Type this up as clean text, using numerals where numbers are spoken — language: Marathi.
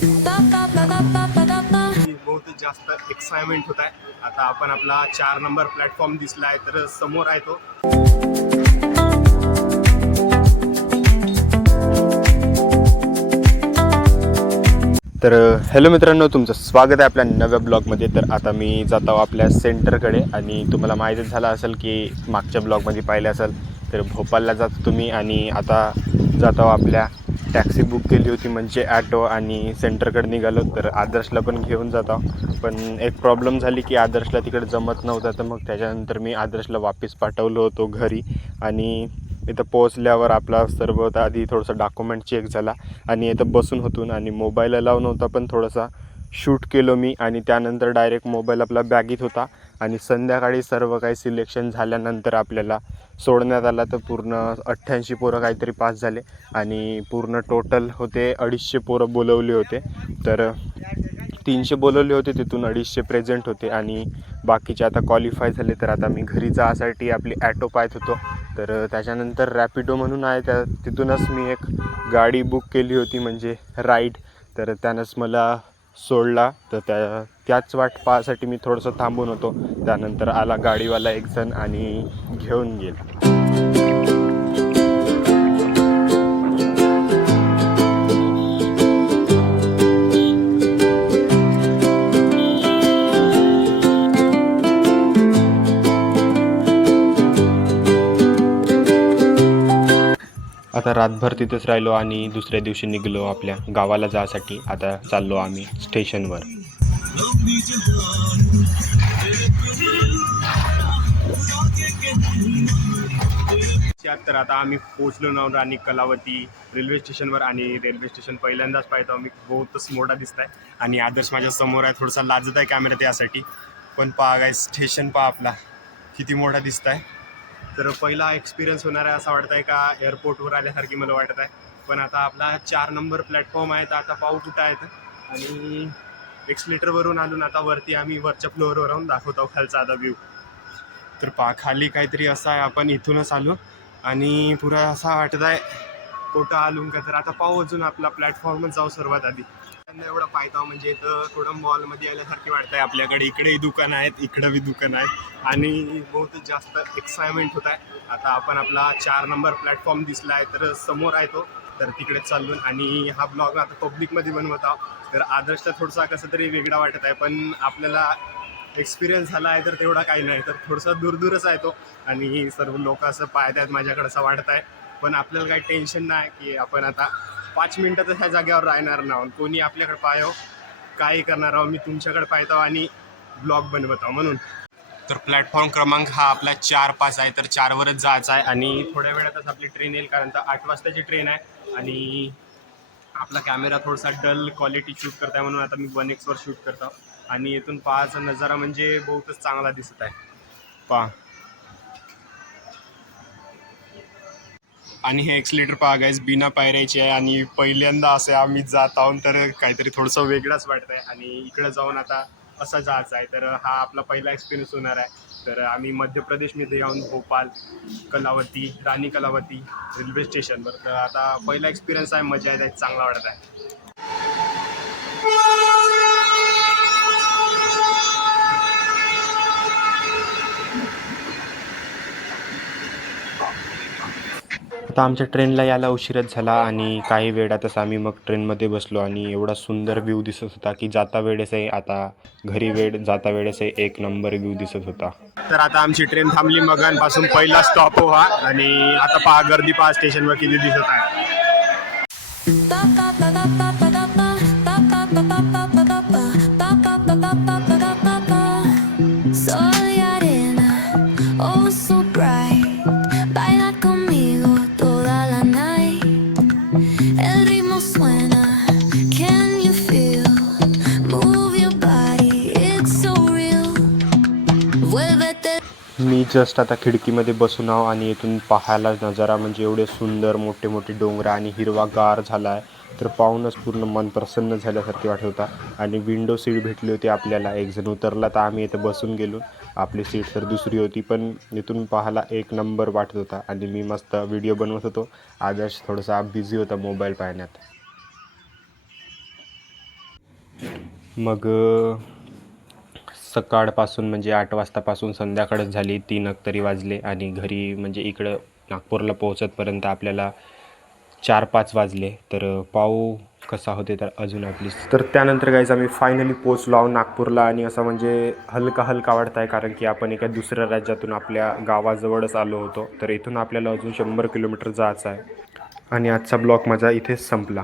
बहुत जास्त एक्साइटमेंट होत आहे. आता आपण आपला 4 नंबर प्लॅटफॉर्म दिसला आहे तर समोर आहे तो. तर हॅलो मित्रांनो, तुमचं स्वागत आहे आपल्या नव्या ब्लॉगमध्ये. तर आता मी जातो आपल्या सेंटरकडे आणि तुम्हाला माहीतच झालं असेल की मागच्या ब्लॉगमध्ये पाहिले असेल तर भोपाळला जातो तुम्ही आणि आता जातो आपल्या टॅक्सी बुक केली होती म्हणजे ॲटो आणि सेंटरकडे निघालो. तर आदर्शला पण घेऊन जातो, पण एक प्रॉब्लेम झाली की आदर्शला तिकडे जमत नव्हता. तर मग त्याच्यानंतर मी आदर्शला वापस पाठवलं होतो घरी आणि इथं पोहोचल्यावर आपला सर्वात आधी थोडंसं डॉक्युमेंट चेक झाला आणि इथं बसून होतून आणि मोबाईल अलाव नव्हता, पण थोडासा शूट केलो मी आणि त्यानंतर डायरेक्ट मोबाईल आपला बॅगीत होता. आणि संध्याकाळी सर्व काही सिलेक्शन झाल्यानंतर आपल्याला सोडण्यात आला. तर पूर्ण 88 पोरं काहीतरी पास झाले आणि पूर्ण टोटल होते 250 पोरं बोलवले होते. तर 300 बोलवले होते, तिथून 250 प्रेझेंट होते आणि बाकीचे आता क्वालिफाय झाले. तर आता मी घरी जाण्यासाठी आपली ॲटो पाहत होतो. तर त्याच्यानंतर रॅपिडो म्हणून आहे, तिथूनच मी एक गाडी बुक केली होती म्हणजे राईड. तर त्यानंच मला सोडला. तर त्याच वाट पाहासाठी मी थोडंसं थांबून होतो. त्यानंतर आला गाडीवाला एक जण आणि घेऊन गेला. आता रातभर तिथेच राहिलो आणि दुसऱ्या दिवशी निघलो आपल्या गावाला जाण्यासाठी. आता चाललो आम्ही स्टेशनवर. तर आता आम्ही पोहोचलो ना राणी कलावती रेल्वे स्टेशनवर आणि रेल्वे स्टेशन पहिल्यांदाच पाहतो आम्ही. बहुतच मोठा दिसत आहे आणि आदर्श माझ्या समोर आहे. थोडासा लाजत आहे कॅमेरा यासाठी, पण पहा काय स्टेशन पहा आपला किती मोठा दिसत आहे. तर पहिला एक्सपिरियन्स होणार आहे असं वाटत आहे का एअरपोर्टवर आल्यासारखी मला वाटत आहे. पण आता आपला 4 नंबर प्लॅटफॉर्म आहे. तर आता पाहू कुठं आहेत आणि एक्सलेटरवरून आलून आता वरती आम्ही वरच्या फ्लोअरवर राहून दाखवतो खालचा आता व्ह्यू. तर पहा खाली काहीतरी असं आहे. आपण इथूनच आलो आणि पुरा असा वाटत आहे कुठं आलून का. तर आता पाहू अजून आपला प्लॅटफॉर्मच जाऊ सर्वात आधी. त्यांना एवढं पाहतो म्हणजे इथं थोडं मॉलमध्ये आल्यासारखे वाटत आहे आपल्याकडे. इकडेही दुकानं आहेत, इकडं बी दुकानं आहेत आणि बहुत जास्त एक्साइटमेंट होत आहे. आता आपण आपला 4 नंबर प्लॅटफॉर्म दिसला आहे तर समोर आहे तो. तर तिकडे चालून आणि हा ब्लॉग आता पब्लिकमध्ये बनवत आहोत. तर आदर्शला थोडासा कसं तरी वेगळा वाटत आहे, पण आपल्याला एक्सपिरियन्स झाला आहे तर तेवढा काही नाही. तर थोडासा दूरच आहे तो आणि सर्व लोक असं पाहत आहेत माझ्याकडे असं वाटत आहे. पण आपल्याला काही टेन्शन नाही की आपण आता 5 मिनटं तर ह्या जागेवर राहणार नाही. कोणी आपल्याकडे पाहावं काही करणार आहोत, मी तुमच्याकडे पाहतो आणि ब्लॉग बनवत आहो म्हणून. तर प्लॅटफॉर्म क्रमांक हा आपला 4-5 आहे. तर 4वरच जायचं आहे आणि थोड्या वेळातच आपली ट्रेन येईल, कारण तर 8 वाजताची ट्रेन आहे. आणि आपला कॅमेरा थोडासा डल क्वालिटी शूट करत आहे म्हणून आता मी 1x वर शूट करतो. आणि इथून पाहायचा नजारा म्हणजे बहुतच चांगला दिसत आहे पहा. आणि हे एक्सलेटर पहा गाईज बिना पायऱ्याचे आहे आणि पहिल्यांदा असे आम्ही जात आहोत. तर काहीतरी थोडंसं वेगळंच वाटतं आहे आणि इकडं जाऊन आता असं जायचं आहे. तर हा आपला पहिला एक्सपिरियन्स होणार आहे. तर आम्ही मध्य प्रदेशमध्ये येऊन भोपाळ कलावती राणी कलावती रेल्वे स्टेशनवर. तर आता पहिला एक्सपिरियन्स आहे, मजा येत आहे, चांगला वाटत आहे. आता आमच्या ट्रेनला यायला उशीरच झाला आणि काही वेळातच आम्ही मग ट्रेनमध्ये बसलो आणि एवढा सुंदर व्ह्यू दिसत होता की जाता वेळेस आहे, आता घरी जाता वेळेस आहे, एक नंबर व्ह्यू दिसत होता. तर आता आमची ट्रेन थांबली मगांपासून पहिला स्टॉप हो हा. आणि आता पहा गर्दी पहा स्टेशनवर किती दिसत आहे. मी जस्ट आता खिडकीमध्ये बसून आहो आणि इथून पाहायला नजारा म्हणजे एवढे सुंदर मोठे मोठे डोंगर आणि हिरवागार झाला आहे. तर पाहूनच पूर्ण मन प्रसन्न झाल्यासारखे वाटत होता. आणि विंडो सीट भेटली होती आपल्याला. एक जण उतरला तर आम्ही इथं बसून गेलो. आपली सीट तर दुसरी होती, पण इथून पाहायला एक नंबर वाटत होता आणि मी मस्त व्हिडिओ बनवत होतो. आदर्श थोडासा बिझी होता मोबाईल पाहण्यात. मग सकाळपासून म्हणजे 8 वाजतापासून संध्याकाळच झाली, 3 तरी वाजले आणि घरी म्हणजे इकडं नागपूरला पोहोचतपर्यंत आपल्याला 4-5 वाजले. तर पाहू कसा होते तर अजून आपली. तर त्यानंतर गाईज आम्ही फायनली पोहोचलो आहोत नागपूरला आणि असं म्हणजे हलका हलका वाटत आहे, कारण की आपण एका दुसऱ्या राज्यातून आपल्या गावाजवळच आलो होतो. तर इथून आपल्याला अजून 100 किलोमीटर जायचं आहे आणि आजचा ब्लॉग माझा इथेच संपला.